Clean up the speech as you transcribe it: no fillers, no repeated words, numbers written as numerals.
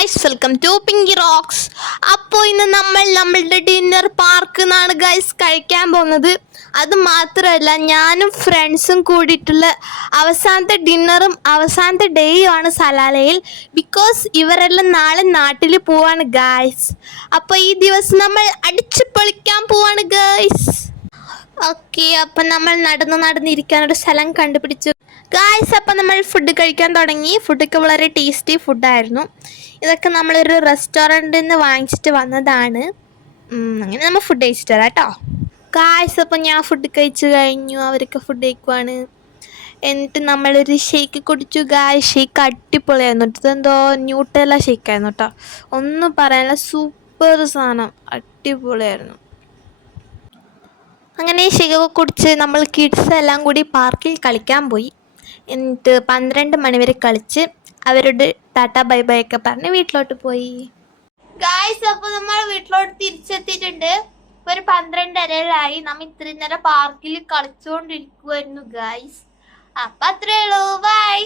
Guys, welcome to Pinky rocks. അപ്പോൾ ഇന്ന് നമ്മളുടെ ഡിന്നർ പാർക്ക് നിന്നാണ് ഗായ്സ് കഴിക്കാൻ പോകുന്നത്. അത് മാത്രമല്ല, ഞാനും ഫ്രണ്ട്സും കൂടിയിട്ടുള്ള അവസാനത്തെ ഡിന്നറും അവസാനത്തെ ഡേയും ആണ് സലാലയിൽ. ബിക്കോസ് ഇവരെല്ലാം നാളെ നാട്ടിൽ പോവാണ് ഗായ്സ്. അപ്പോൾ ഈ ദിവസം നമ്മൾ അടിച്ചു പൊളിക്കാൻ പോവാണ് ഗായ്സ്. ഓക്കെ, അപ്പം നമ്മൾ നടന്നിരിക്കാനൊരു സ്ഥലം കണ്ടുപിടിച്ചു ഗായ്സ്. അപ്പം നമ്മൾ ഫുഡ് കഴിക്കാൻ തുടങ്ങി. ഫുഡൊക്കെ വളരെ ടേസ്റ്റി ഫുഡായിരുന്നു. ഇതൊക്കെ നമ്മളൊരു റെസ്റ്റോറൻറ്റിൽ നിന്ന് വാങ്ങിച്ചിട്ട് വന്നതാണ്. അങ്ങനെ നമ്മൾ ഫുഡ് കഴിച്ചിട്ട് വരാം കേട്ടോ ഗായ്സ്. അപ്പം ഞാൻ ഫുഡ് കഴിച്ചു കഴിഞ്ഞു, അവരൊക്കെ ഫുഡ് കഴിക്കുവാണ്. എന്നിട്ട് നമ്മളൊരു ഷേക്ക് കുടിച്ചു ഗായ്സ്. ഷേക്ക് അടിപൊളിയായിരുന്നു. ഇതെന്തോ ന്യൂട്ടെല്ല ഷേക്കായിരുന്നു കേട്ടോ, ഒന്നും പറയാനില്ല, സൂപ്പർ സാധനം, അടിപൊളിയായിരുന്നു. അങ്ങനെ ഷേക്കൊക്കെ കുടിച്ച് നമ്മൾ കിഡ്സ് എല്ലാം കൂടി പാർക്കിൽ കളിക്കാൻ പോയി. എന്നിട്ട് 12 മണി വരെ കളിച്ച് അവരോട് ടാറ്റ ബൈ ബൈ ഒക്കെ പറഞ്ഞ് വീട്ടിലോട്ട് പോയി ഗായ്സ്. അപ്പോൾ നമ്മൾ വീട്ടിലോട്ട് തിരിച്ചെത്തിയിട്ടുണ്ട്. ഇപ്പോൾ ഒരു 12:30 നമ്മൾ ഇത്രയും നേരം പാർക്കിൽ കളിച്ചുകൊണ്ടിരിക്കുമായിരുന്നു ഗായ്സ്. അപ്പം അത്രേ ഉള്ളൂ, ബൈ.